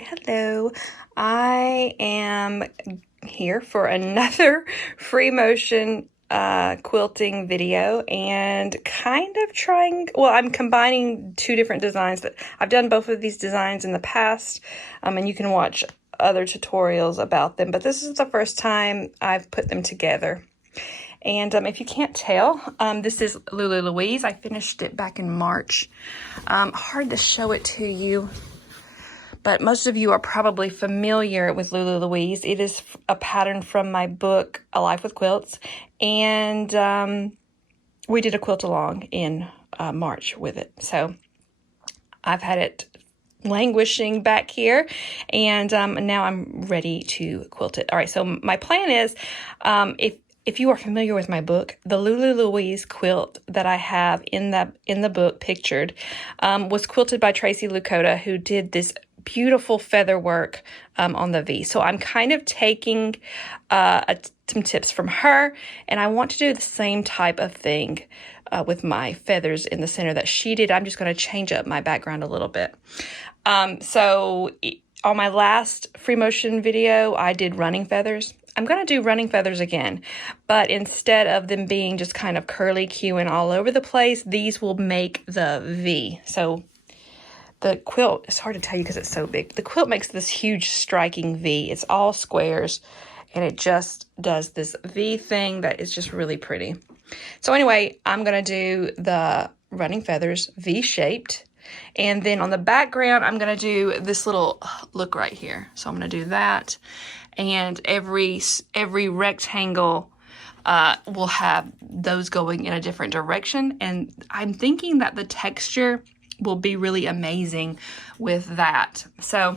hello. I am here for another free motion quilting video and kind of I'm combining two different designs, but I've done both of these designs in the past, and you can watch other tutorials about them, but this is the first time I've put them together. And if you can't tell, this is Lulu Louise. I finished it back in March. Hard to show it to you, but most of you are probably familiar with Lulu Louise. It is a pattern from my book, A Life with Quilts, and we did a quilt along in March with it. So I've had it languishing back here, and now I'm ready to quilt it. All right, so my plan is, if you are familiar with my book, the Lulu Louise quilt that I have in the book pictured was quilted by Tracy Lakota, who did this beautiful feather work on the V. So I'm kind of taking some tips from her, and I want to do the same type of thing with my feathers in the center that she did. I'm just going to change up my background a little bit. So on my last free motion video, I did running feathers. I'm going to do running feathers again, but instead of them being just kind of curly cueing all over the place, these will make the V. So the quilt, it's hard to tell you because it's so big. The quilt makes this huge striking V. It's all squares, and it just does this V thing that is just really pretty. So anyway, I'm going to do the running feathers V-shaped, and then on the background, I'm going to do this little look right here. So I'm going to do that. And every rectangle will have those going in a different direction. And I'm thinking that the texture will be really amazing with that. So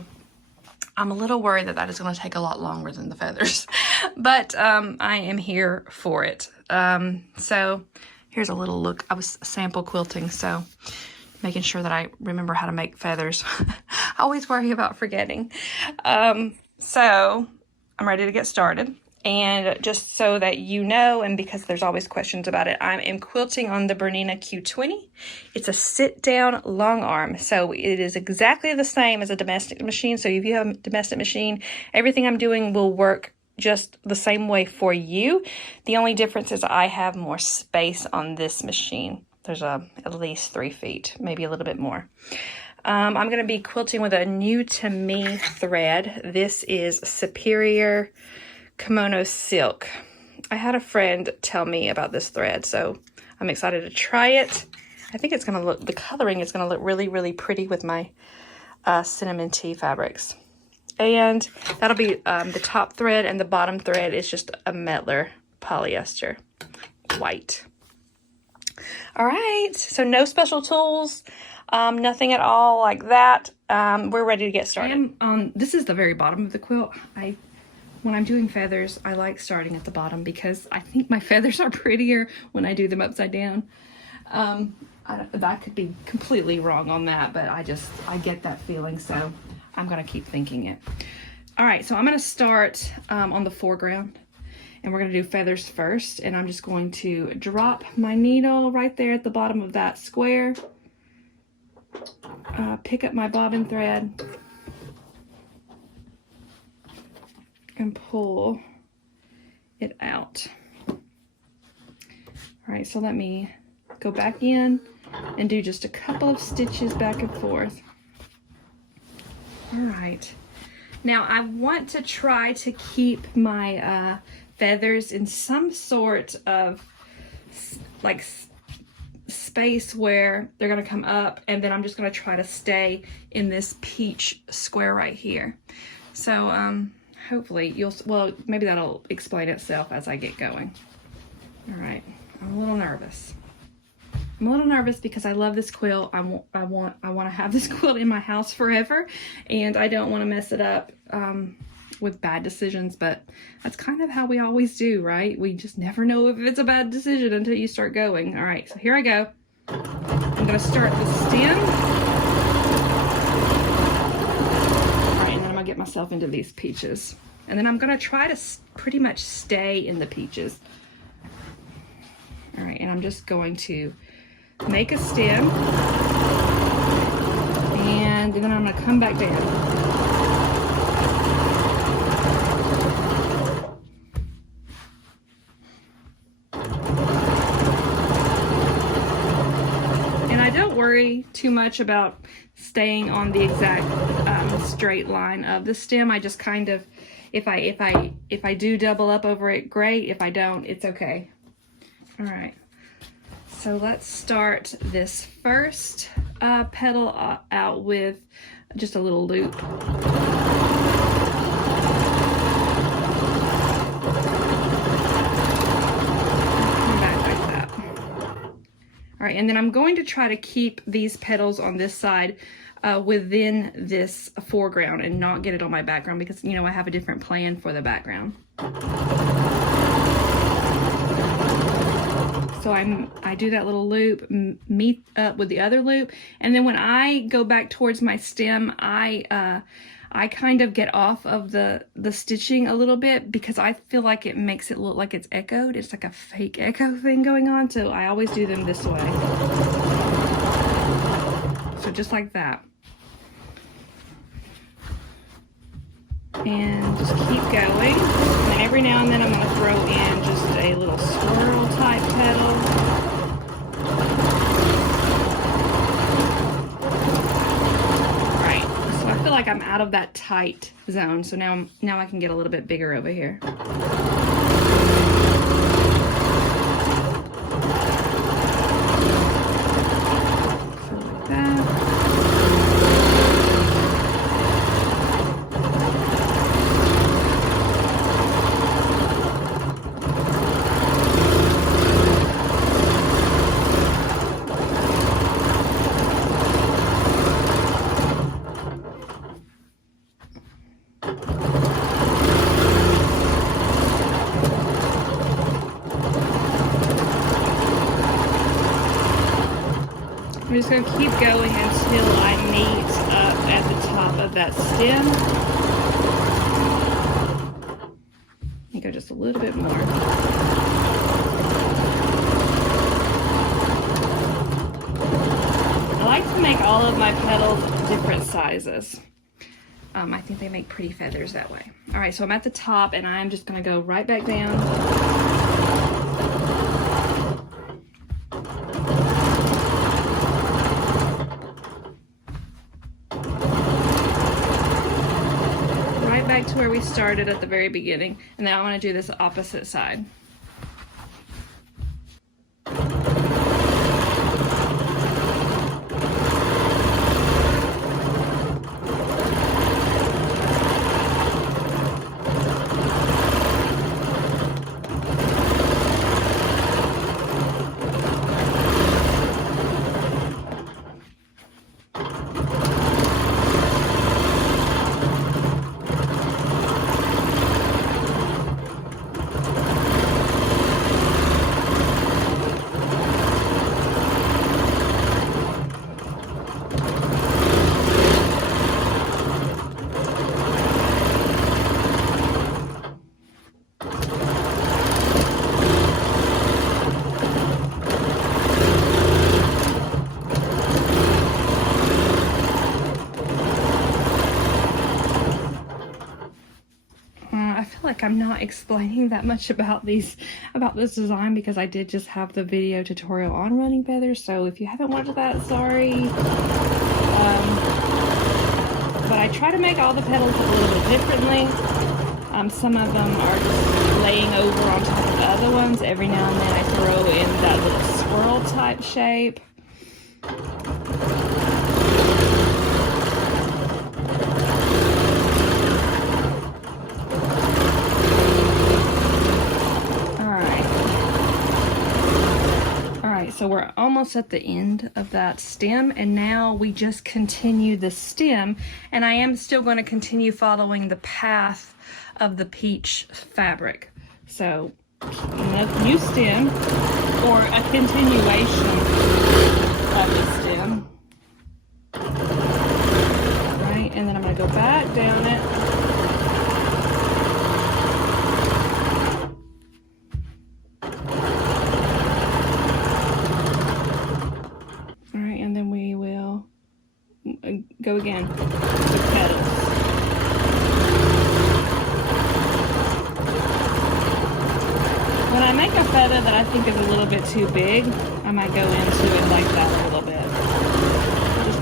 I'm a little worried that is going to take a lot longer than the feathers. But I am here for it. So here's a little look. I was sample quilting, so making sure that I remember how to make feathers. I always worry about forgetting. So I'm ready to get started, and just so that you know, and because there's always questions about it, I am quilting on the Bernina Q20. It's a sit-down long arm, so it is exactly the same as a domestic machine. So if you have a domestic machine, everything I'm doing will work just the same way for you. The only difference is I have more space on this machine. There's at least 3 feet, maybe a little bit more. I'm going to be quilting with a new to me thread. This is Superior Kimono Silk. I had a friend tell me about this thread, so I'm excited to try it. I think it's going to look, the coloring is going to look really, really pretty with my cinnamon tea fabrics. And that'll be the top thread, and the bottom thread is just a Mettler polyester white. All right, so no special tools. Nothing at all like that. We're ready to get started. This is the very bottom of the quilt. When I'm doing feathers, I like starting at the bottom because I think my feathers are prettier when I do them upside down. I could be completely wrong on that, but I get that feeling, so I'm gonna keep thinking it. All right, so I'm gonna start on the foreground, and we're gonna do feathers first, and I'm just going to drop my needle right there at the bottom of that square. Pick up my bobbin thread and pull it out. All right, so let me go back in and do just a couple of stitches back and forth. All right, now I want to try to keep my feathers in some sort of like space where they're going to come up, and then I'm just going to try to stay in this peach square right here. So hopefully maybe that'll explain itself as I get going. All right, I'm a little nervous. I'm a little nervous because I love this quilt. I want to have this quilt in my house forever, and I don't want to mess it up with bad decisions, but that's kind of how we always do, right? We just never know if it's a bad decision until you start going. All right, so here I go. I'm going to start the stem. All right, and then I'm going to get myself into these peaches. And then I'm going to try to pretty much stay in the peaches. All right, and I'm just going to make a stem. And then I'm going to come back down. worry too much about staying on the exact straight line of the stem. I just kind of, if I do double up over it, great. If I don't, it's okay. All right. So let's start this first petal out with just a little loop. All right, and then I'm going to try to keep these petals on this side within this foreground and not get it on my background because, you know, I have a different plan for the background. So I do that little loop, meet up with the other loop, and then when I go back towards my stem, I kind of get off of the stitching a little bit because I feel like it makes it look like it's echoed. It's like a fake echo thing going on, so I always do them this way. So just like that. And just keep going. And then every now and then I'm going to throw in just a little swirl type petal. I feel like I'm out of that tight zone, so now I can get a little bit bigger over here. So like that. I'm just going to keep going until I meet up at the top of that stem. Let me go just a little bit more. I like to make all of my petals different sizes. I think they make pretty feathers that way. All right, so I'm at the top and I'm just going to go right back down. Back to where we started at the very beginning, and then I want to do this opposite side. Like I'm not explaining that much about this design because I did just have the video tutorial on running feathers, so if you haven't watched that, sorry. But I try to make all the petals a little bit differently. Some of them are just laying over on top of the other ones. Every now and then I throw in that little swirl type shape. So we're almost at the end of that stem, and now we just continue the stem, and I am still going to continue following the path of the peach fabric. So new stem or a continuation of the stem. Right, and then I'm going to go back down it. And then we will go again with petals. When I make a feather that I think is a little bit too big, I might go into it like that a little bit.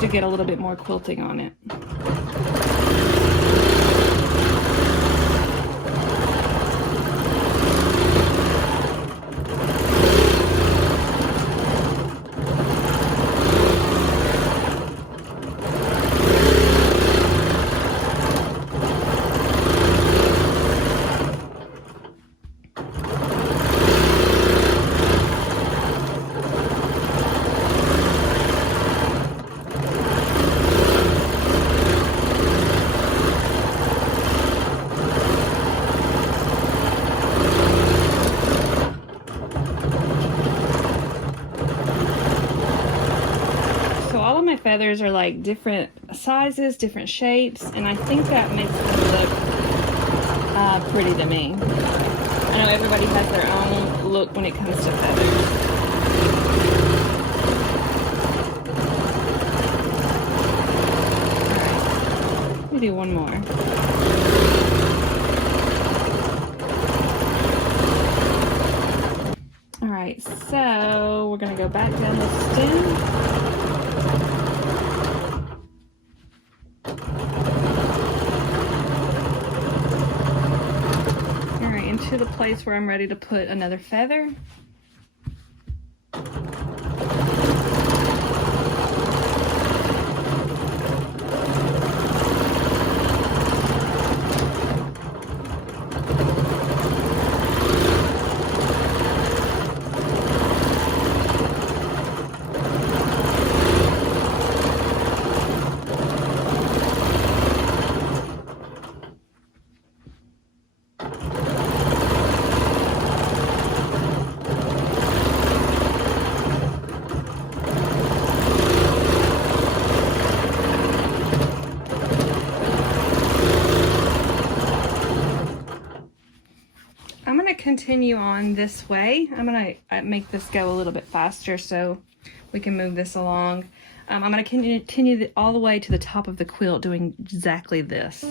to get a little bit more quilting on it. Feathers are like different sizes, different shapes, and I think that makes them look pretty to me. I know everybody has their own look when it comes to feathers. Alright, let me do one more. Alright, so we're going to go back down the stem. To the place where I'm ready to put another feather. Continue on this way. I'm gonna make this go a little bit faster so we can move this along. I'm gonna continue all the way to the top of the quilt doing exactly this.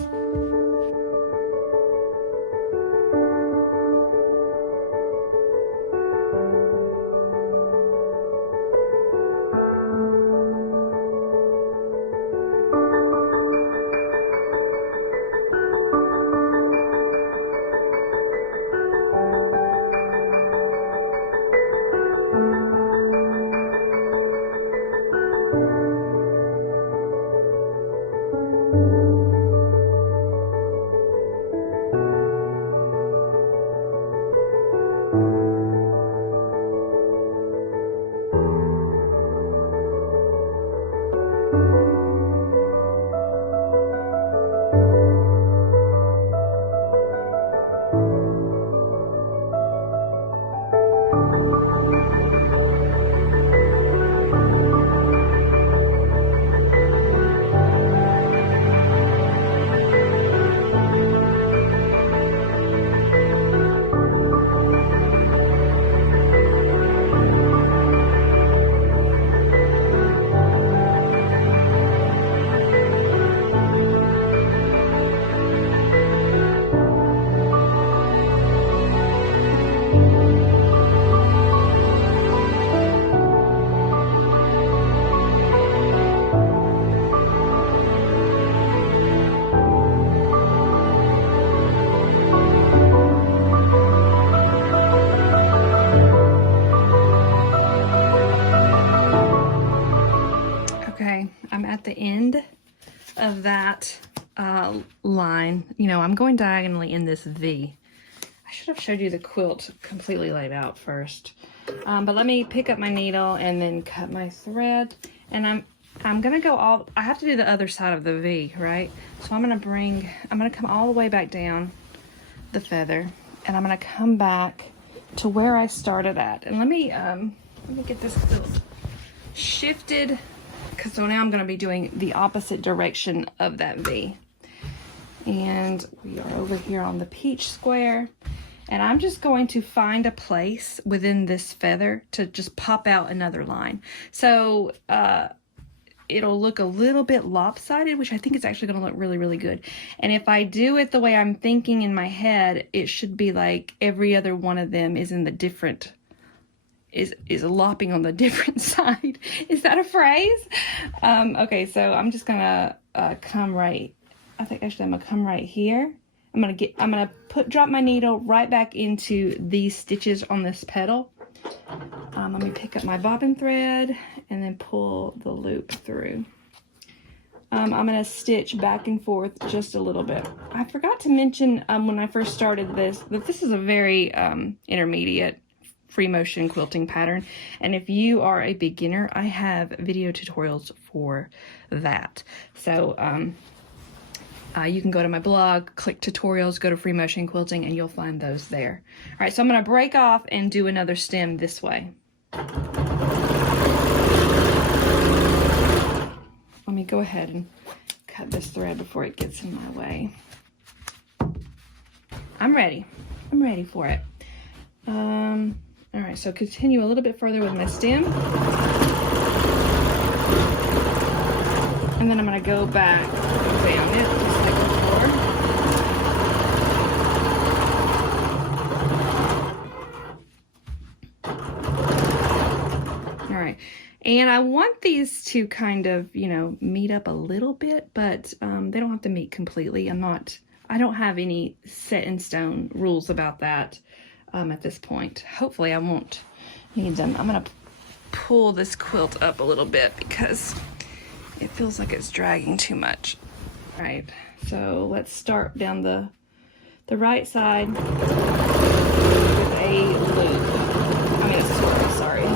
At the end of that line, you know, I'm going diagonally in this V. I should have showed you the quilt completely laid out first, but let me pick up my needle and then cut my thread. And I'm gonna go all, I have to do the other side of the V, right? So I'm gonna come all the way back down the feather, and I'm gonna come back to where I started at. And let me get this quilt shifted, because so now I'm going to be doing the opposite direction of that V. And we are over here on the peach square, and I'm just going to find a place within this feather to just pop out another line. So it'll look a little bit lopsided, which I think is actually going to look really, really good. And if I do it the way I'm thinking in my head, it should be like every other one of them is in the different is lopping on the different side. Is that a phrase? Okay, so I'm just gonna come right. I think actually I'm gonna come right here. I'm gonna drop my needle right back into these stitches on this petal. Let me pick up my bobbin thread and then pull the loop through. I'm gonna stitch back and forth just a little bit. I forgot to mention when I first started this, that this is a very intermediate free motion quilting pattern. And if you are a beginner, I have video tutorials for that. So you can go to my blog, click tutorials, go to free motion quilting, and you'll find those there. All right, so I'm gonna break off and do another stem this way. Let me go ahead and cut this thread before it gets in my way. I'm ready for it. All right, so continue a little bit further with my stem. And then I'm gonna go back down it, just like before. All right, and I want these to kind of, you know, meet up a little bit, but they don't have to meet completely. I don't have any set in stone rules about that at this point. Hopefully I won't need them. I'm gonna pull this quilt up a little bit because it feels like it's dragging too much. All right, so let's start down the right side with a loop. I mean a swirl, sorry.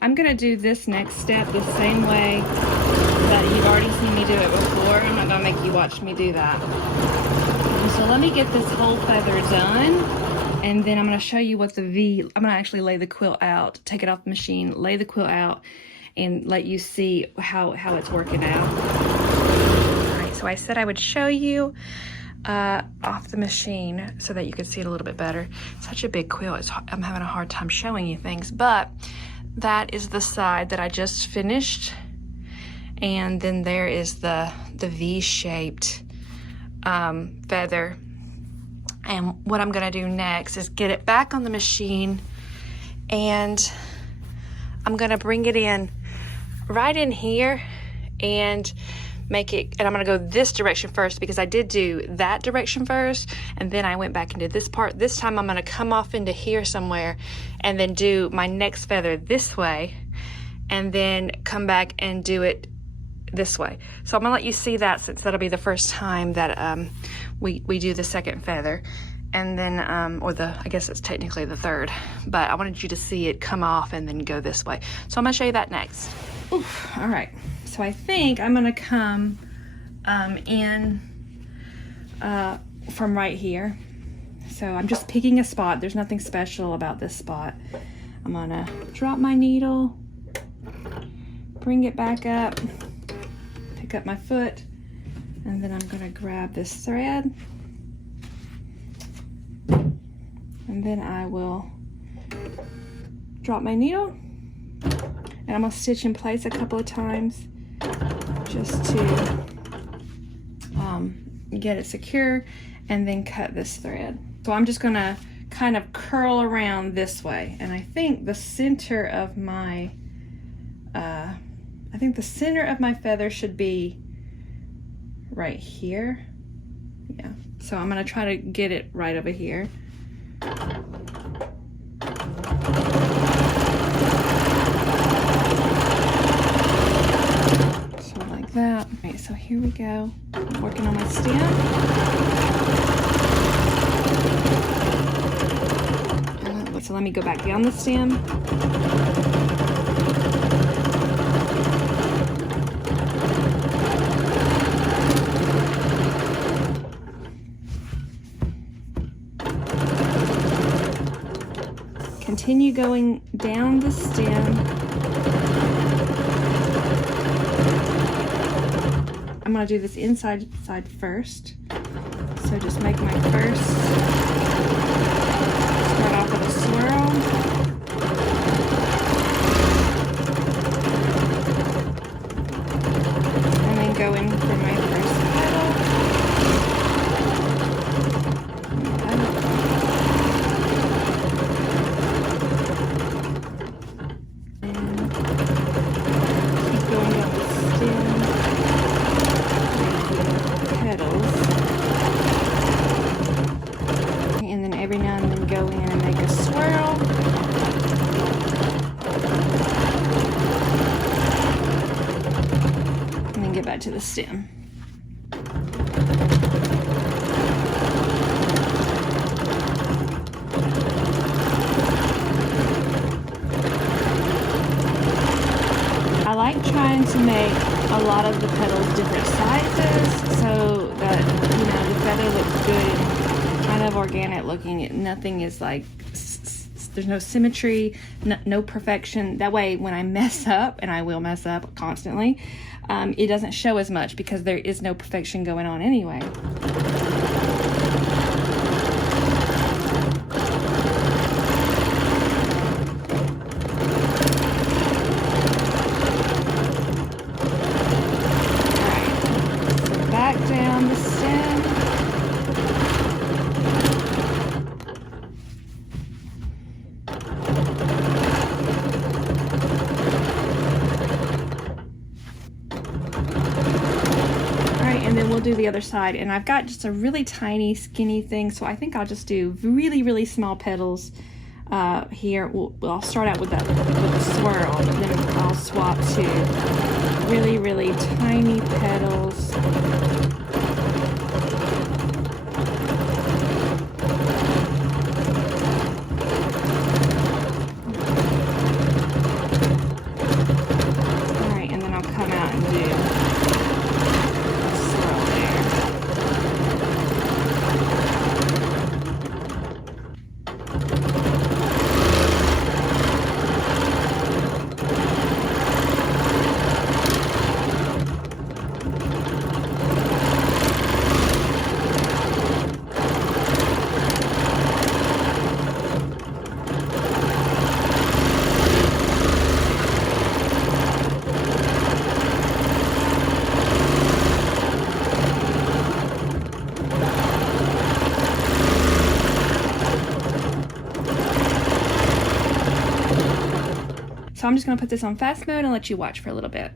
I'm gonna do this next step the same way that you've already seen me do it before. I'm not gonna make you watch me do that. So let me get this whole feather done, and then I'm gonna show you what I'm gonna actually lay the quilt out, take it off the machine, lay the quilt out, and let you see how it's working out. All right, so I said I would show you off the machine so that you could see it a little bit better. Such a big quilt, I'm having a hard time showing you things, but that is the side that I just finished, and then there is the V-shaped feather. And what I'm gonna do next is get it back on the machine, and I'm gonna bring it in right in here and make it, and I'm gonna go this direction first because I did do that direction first and then I went back into this part. This time I'm gonna come off into here somewhere and then do my next feather this way and then come back and do it this way. So I'm gonna let you see that, since that'll be the first time that we do the second feather, and then or I guess it's technically the third, but I wanted you to see it come off and then go this way. So I'm gonna show you that next. Oof, all right, so I think I'm gonna come in from right here. So I'm just picking a spot. There's nothing special about this spot. I'm gonna drop my needle, bring it back up, pick up my foot, and then I'm gonna grab this thread, and then I will drop my needle, and I'm gonna stitch in place a couple of times just to get it secure, and then cut this thread. So I'm just gonna kind of curl around this way, and I think the center of my feather should be right here. Yeah, so I'm gonna try to get it right over here. So like that. All right, so here we go. I'm working on my stem. So let me go back down the stem. continue going down the stem. I'm going to do this inside side first. So just make my first, start off with a swirl. And then go in for my first petal. Every now and then go in and make a swirl. And then get back to the stem. I like trying to make a lot of the petals different sizes so that, you know, the feather looks good, kind of organic looking. Nothing is like, there's no symmetry, no perfection. That way when I mess up, and I will mess up constantly, it doesn't show as much because there is no perfection going on anyway. Alright, so back down the stem. And then we'll do the other side, and I've got just a really tiny skinny thing, so I think I'll just do really small petals here. I'll start out with a swirl, and then I'll swap to really tiny petals. Alright, and then I'll come out and do So I'm just going to put this on fast mode and let you watch for a little bit.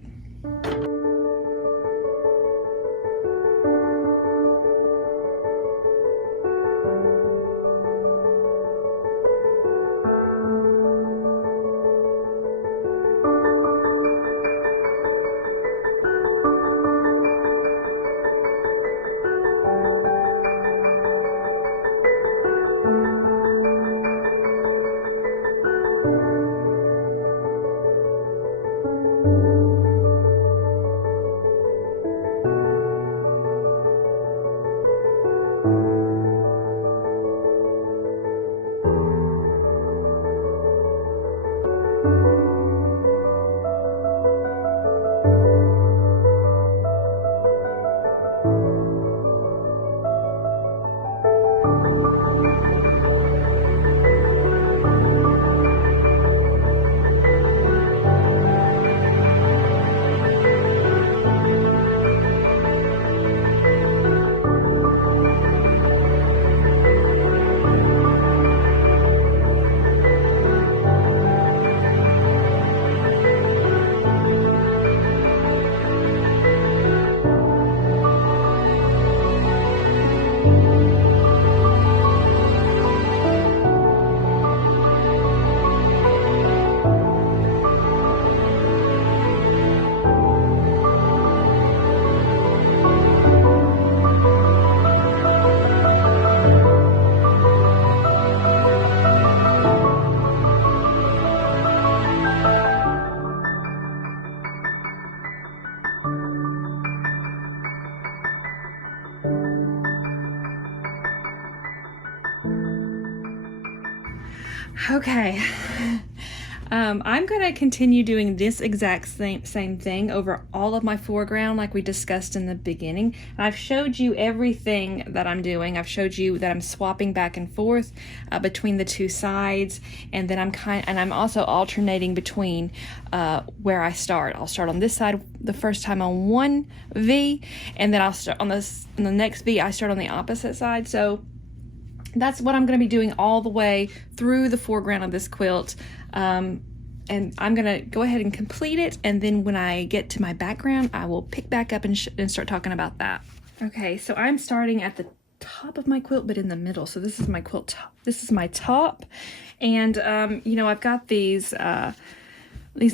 Okay. I'm going to continue doing this exact same thing over all of my foreground like we discussed in the beginning. And I've showed you everything that I'm doing. I've showed you that I'm swapping back and forth between the two sides, and then I'm also alternating between where I start. I'll start on this side the first time on one V, and then I'll start on the next V. I start on the opposite side. So that's what I'm going to be doing all the way through the foreground of this quilt. And I'm going to go ahead and complete it, and then when I get to my background, I will pick back up and start talking about that. Okay, so I'm starting at the top of my quilt, but in the middle. So this is my quilt top. This is my top, and you know, I've got these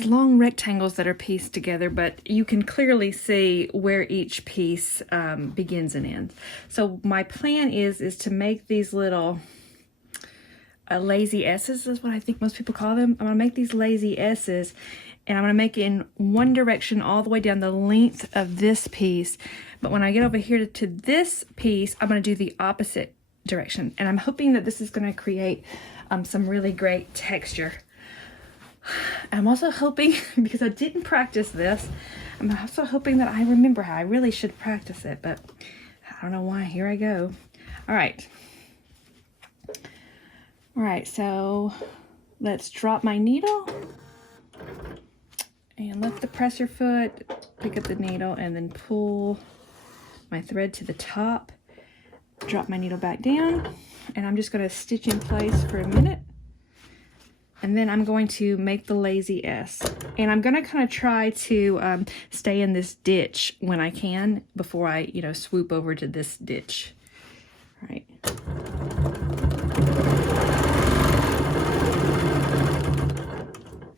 long rectangles that are pieced together, but you can clearly see where each piece begins and ends. So my plan is to make these little lazy S's, is what I think most people call them. I'm gonna make these lazy S's, and I'm gonna make it in one direction all the way down the length of this piece. But when I get over here to this piece, I'm gonna do the opposite direction. And I'm hoping that this is gonna create some really great texture. I'm also hoping, because I didn't practice this, I'm also hoping that I remember how. I really should practice it, but I don't know why. Here I go. All right. All right, so let's drop my needle and lift the presser foot, pick up the needle, and then pull my thread to the top, drop my needle back down, and I'm just going to stitch in place for a minute. And then I'm going to make the lazy S. And I'm going to kind of try to stay in this ditch when I can before I, you know, swoop over to this ditch. All right.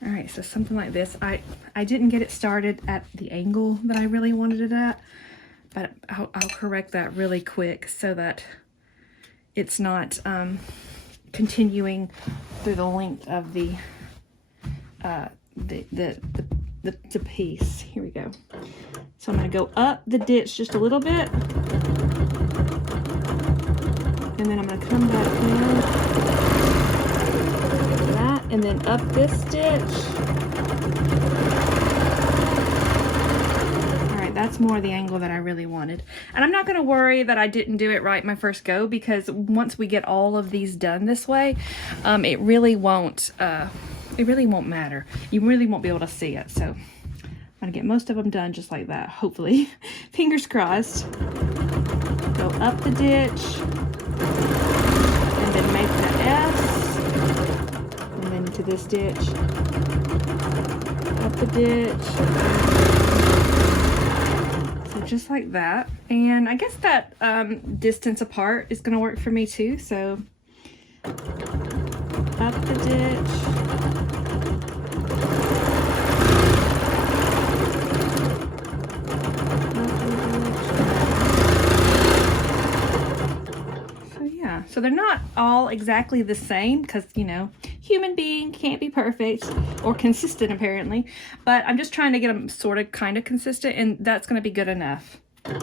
All right, so something like this. I didn't get it started at the angle that I really wanted it at, but I'll correct that really quick so that it's not continuing through the length of the piece. Here we go. So I'm going to go up the ditch just a little bit, and then I'm going to come back down that, and then up this ditch. All right, that's more the angle that I really wanted. And I'm not going to worry that I didn't do it right my first go, because once we get all of these done this way, it really won't matter. You really won't be able to see it. So I'm going to get most of them done just like that, hopefully. Fingers crossed. Go up the ditch, and then make the S, and then to this ditch, up the ditch. So just like that. And I guess that distance apart is going to work for me too. So up the ditch. So they're not all exactly the same, because, you know, human being can't be perfect or consistent apparently, but I'm just trying to get them sort of kind of consistent, and that's going to be good enough. All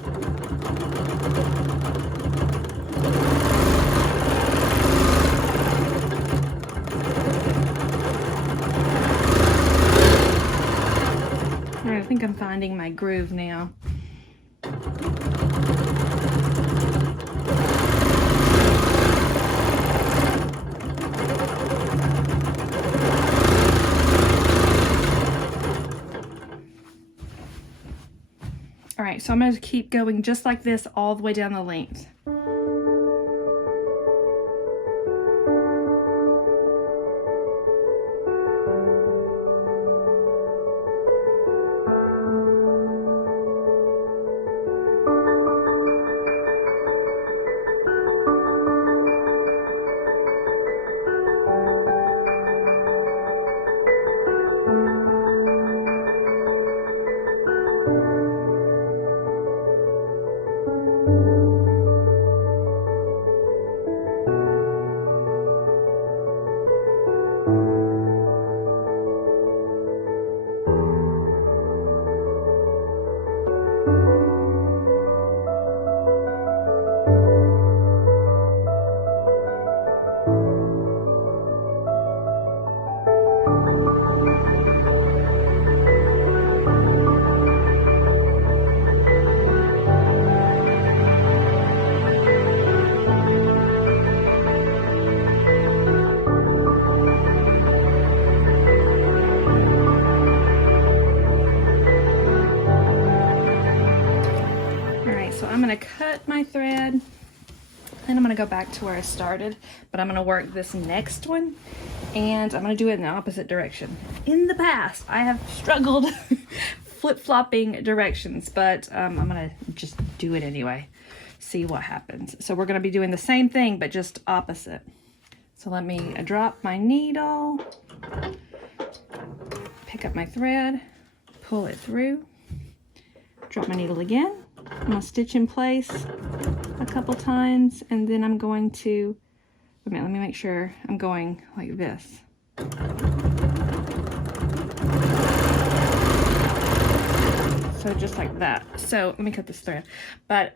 right, I think I'm finding my groove now. All right, so I'm going to keep going just like this all the way down the length. gonna cut my thread, and I'm gonna go back to where I started, but I'm gonna work this next one, and I'm gonna do it in the opposite direction. In the past, I have struggled flip-flopping directions, but I'm gonna just do it anyway. See what happens. So we're gonna be doing the same thing, but just opposite. So let me drop my needle, pick up my thread, pull it through, drop my needle again. I'm gonna stitch in place a couple times, and then I'm going to, wait a minute, let me make sure I'm going like this. So just like that. So let me cut this thread. But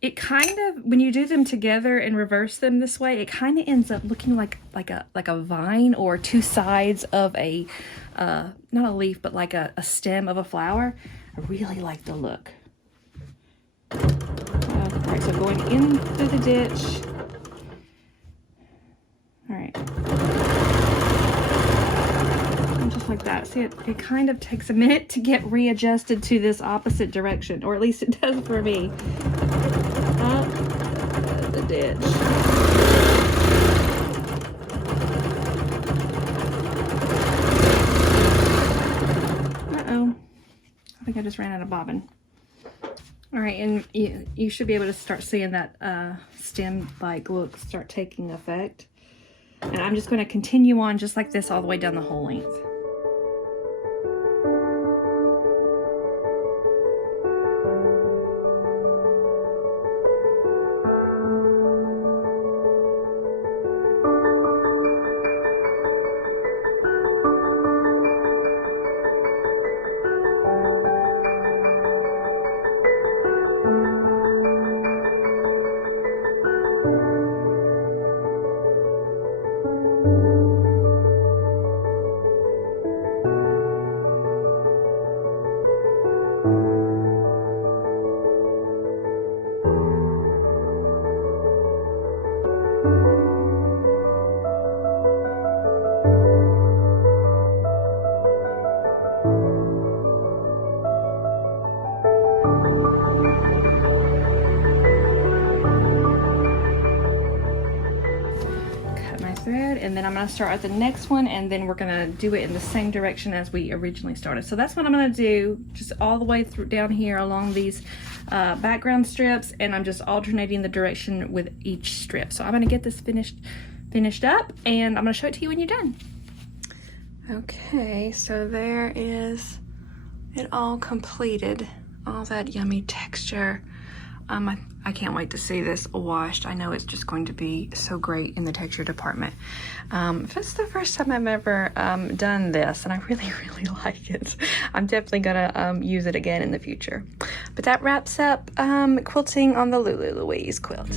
it kind of, when you do them together and reverse them this way, it kind of ends up looking like a vine, or two sides of a, not a leaf, but like a stem of a flower. I really like the look. All right, so going in through the ditch. All right. And just like that. See, it kind of takes a minute to get readjusted to this opposite direction, or at least it does for me. Up the ditch. Uh-oh. I think I just ran out of bobbin. All right, and you should be able to start seeing that stem-like look start taking effect. And I'm just going to continue on just like this all the way down the whole length. Thread, and then I'm going to start at the next one, and then we're going to do it in the same direction as we originally started. So that's what I'm going to do, just all the way through down here along these background strips, and I'm just alternating the direction with each strip. So I'm going to get this finished up, and I'm going to show it to you when you're done. Okay, so there is it all completed, all that yummy texture. I can't wait to see this washed. I know it's just going to be so great in the texture department. This is the first time I've ever done this, and I really, really like it. I'm definitely gonna use it again in the future. But that wraps up quilting on the Lulu Louise quilt.